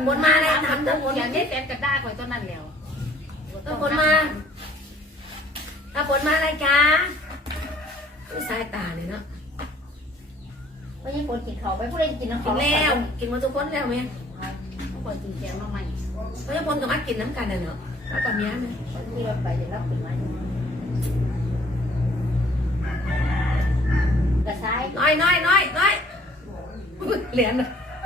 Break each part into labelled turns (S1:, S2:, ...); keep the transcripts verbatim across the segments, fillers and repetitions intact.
S1: ำบนมาเลยทำตำบน
S2: อย่างนี้แฟนกระด้างไว้ต้นนั้นแล้ว
S1: ตำบนมาตำบนมาอะไรจ้าคือสายตาเลยเนาะ
S2: ไม่ใช่คนกินเขาไปผู้ใดกินน้ำ
S1: กิ
S2: เขา
S1: นแล้วกินมาทุกคนแล้วไหม
S2: เขาคนกินแกงมาใหม่
S1: เพราะทุกคนก็มากินน้ำกันเนาะแล้วก็เมียเนี่ย
S2: ที่เราไปจะรับเป็นไม้กระซ้าย
S1: น้อยน้อยน้อยน้อยเหรียญ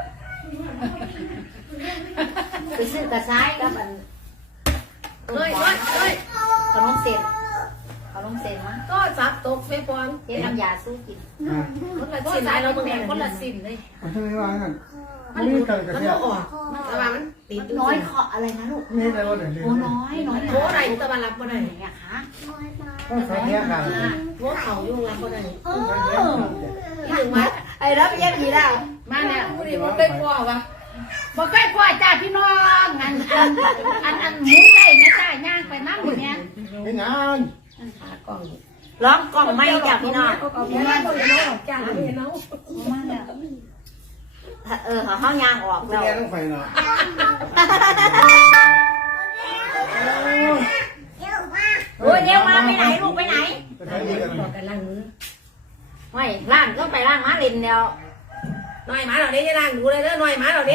S2: ไปซื้อกระซ้ายกับอัน
S1: น้อยน้อยน้อย
S2: ขนมเส้นขนมเส้นมั้ง
S1: ก็สับตกไม่ปอน
S2: เฮ็ดน้ำยาสู้กิน
S1: คนละสิ่งเราเมืองคนละสิ่งเลย
S3: มันไม่ว่ากัน
S1: มั
S3: มัน นมีกันกระ
S1: มัน
S3: เทีย
S1: ก็
S3: ม
S1: ออกแต่ว่ามันติด
S2: น้อยเคาะอะไรนะลูก
S3: นี่แต่ว่าเดี๋ยวนี้
S2: โอ้น้อยน้อย
S1: โถอะไรตะวันรับก็ได้
S2: ไหนอะคะ
S3: ต้องใส่เทียมกัน
S1: โถเขายุ่งรับก็ได้
S2: เออ
S1: ที่หนึ่งมา
S2: ไอ้รับเยี่ยมดีแล้วมาเนี่ย
S1: ผู้ดีมันเป็นพ่อวะ
S2: บอกใกล้พ่อจ้าพี่น้องอันอันอันอันหมุนได้ไหมจ้าย่างไปนั่งอยู่เนี่ย
S3: เป็นงาน
S1: หากล้อง
S2: ร้องกล่องไม่จ้าพี่น้อง
S1: เอาเมียน้องน้องจ้าเมียน้อง
S2: เออห้องยางออก
S3: เป็น
S2: แล้ว
S3: แกต้องไฟเนาะ
S2: โอ้ยเดี๋ยวมาไปไหนลูกไปไหน
S3: ไปใช้ดีกัน
S1: บอกกันล่างมือ
S2: ไม่ล่างก็ไปล่างมาเล่นเดียว
S1: น้อยหมาเราเด้จะล่างดูเลยเด้อน้อยหมาเราเด้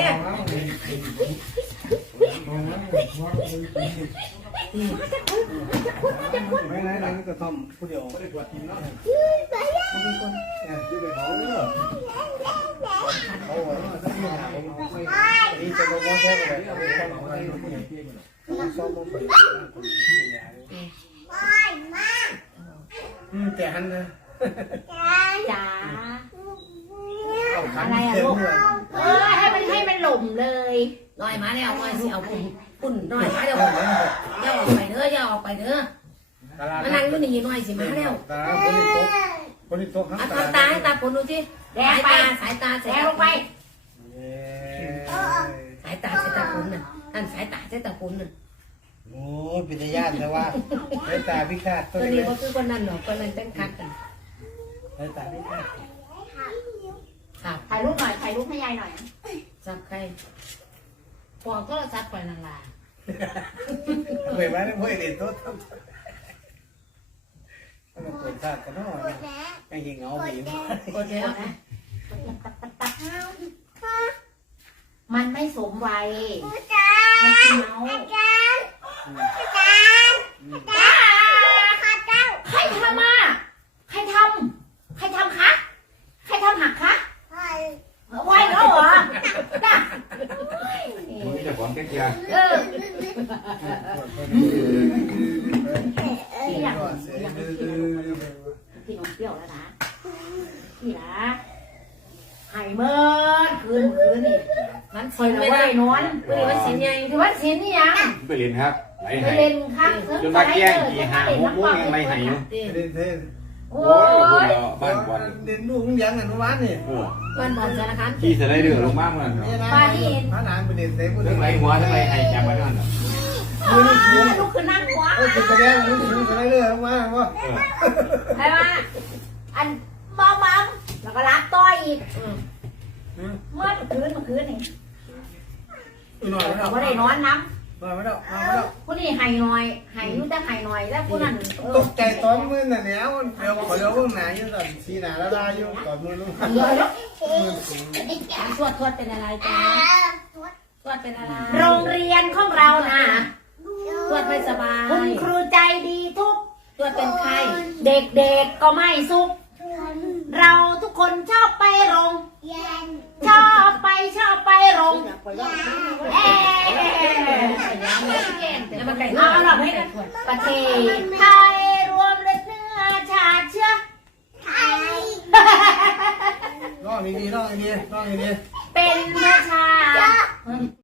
S3: ไม่ไหนไหนก็ทำผู้เดียวไม่ได้ตรวจทีมเนาะมีคนเนี่ยที่ไปเขาเนี่ยเขาว่าจะมีหาผมนี่จะมาแค่ไหนเอาไปทำอะไรผู้ใหญ่ซ้อมมันไปอืมแต่หันนะ
S2: จ้า
S3: เอาขัน
S2: อะไรอะ
S3: เต็ม
S2: ลูก
S3: เลย
S2: เออให้มันให้มันหล่มเลย
S1: น้อยหมาเนี่ยเอาน้อยสิเอาปุ่นปุ่นน้อยหมาเดี๋ยวอย่าออกไปเด้ออย่าออกไปเด้อมานั่งอยู่นี่น้อยสิมาแล้ว
S3: ตาคนนี้โตคนนี้โตข้าง
S1: เอาทำตาให้ตาปุ่นดูสิสายตาสายตา
S2: แดงลงไป
S1: สายตาสายตาปุ่นน่ะนั่นสายตาสายตาปุ่นน่ะ
S3: โอ้ยเป็นญาติแต่ว่าสายตาพิฆาต
S1: ตัวนี้ก็คือคนนั้นหรอกคนนั้นตั้งคัดกัน
S3: สายตาพิฆาต
S1: ครับ
S2: ถ่ายรูปหน่อยถ่ายรูปให้ยายหน่อย
S1: จับใครพอก็จับไปนั่นล่ะ
S3: เปิดมาได้พ่อเด็ดโตทำถ้าเราเปิดชาติกันหน่อยไอ้ยิงเอาหนีมา
S1: โอเคนะ
S2: มันไม่สมวัยมันกินเอาใครทำมาใครทำใครทำคะใครทำหักคะไหวแล้วเหรอจ้ะ
S4: มีแต่ของแก่
S2: เออ
S3: ที่อยาก
S2: พี่น้องเปรี้ยวแล้วนะพี่นะไห่เมื่อคืนคืนนี่
S1: มัน
S2: ค
S1: สิ
S2: อย
S1: น
S2: เอา
S1: ไม่
S2: ไว้
S1: ได้
S2: นอน
S1: วันนี้มันสินใหญ่
S2: ถือว่าสินนี่ยัง
S4: ๆไปเรียนครับไหล
S2: ไป
S4: หาย
S2: เล่นครับ
S4: จนมาแย่งกี่หาหกโมงยังไหลหายอยู่
S3: เด่นเท่น
S2: โอ้
S4: โอ้ย
S2: ย
S4: บ้านบอล
S3: เด่นลูกยังอนุวัฒน์นี่
S4: เออ
S1: บ้านบอลสารคาม
S4: ขี่สไลเดอร์ลงมาเมื่อนั้น
S3: นี่นะพระนางเป็นเด่นเต็ม
S4: ทั้งไหลหัวทั้งไหลหายจับมาด้วยนั่น
S2: ลูกคือนั่งหัว
S3: เออคือแสดงรู้สึกอะไรเลยว่าว่า
S4: เออ
S2: ใช่ไหมอันบอมบอมแล้วก็รับต่ออีกเมื่อคืนเมื่อคืนนี่
S3: หน่อยไม่
S2: เรา
S3: ได้
S2: ไม่ได้นอนน้
S3: หน่อยไม่ได้หน่อยไม่ได้
S2: ำผู้นี้ไห้หน่อยไห้ยุ่งแต่ไห้หน่อยแล้วผู้นั้น
S3: ตกใจตอนมือน่ะเนี่ยเดี๋ยวขอเดี๋ยวหนาอยู่ตอนสีหนาแล้วได้อยู่ตอนมือลูก
S2: เยอะแล้ว
S1: ทวดทวดเป็นอะไรจ้าทวดเป็นอะไร
S2: โรงเรียนของเรานะ
S1: ทวดไม่สบา
S2: คุณ
S1: ย
S2: ครูใจดีทุก
S1: ทวดเป็นไข้
S2: เด็กๆก็ไม่สุข เราทุกคนชอบไปโรงชอบไปชอบไปโรงเอ๊ะ
S1: แล้วมันไก่
S2: เอาหรอกให้กันประเทศไทยรวมเลือดเนื้อชาติเชื้อไทย
S3: ร้องดีๆร้องดีๆร้องดีๆ
S2: เป็นเนื้อชาติ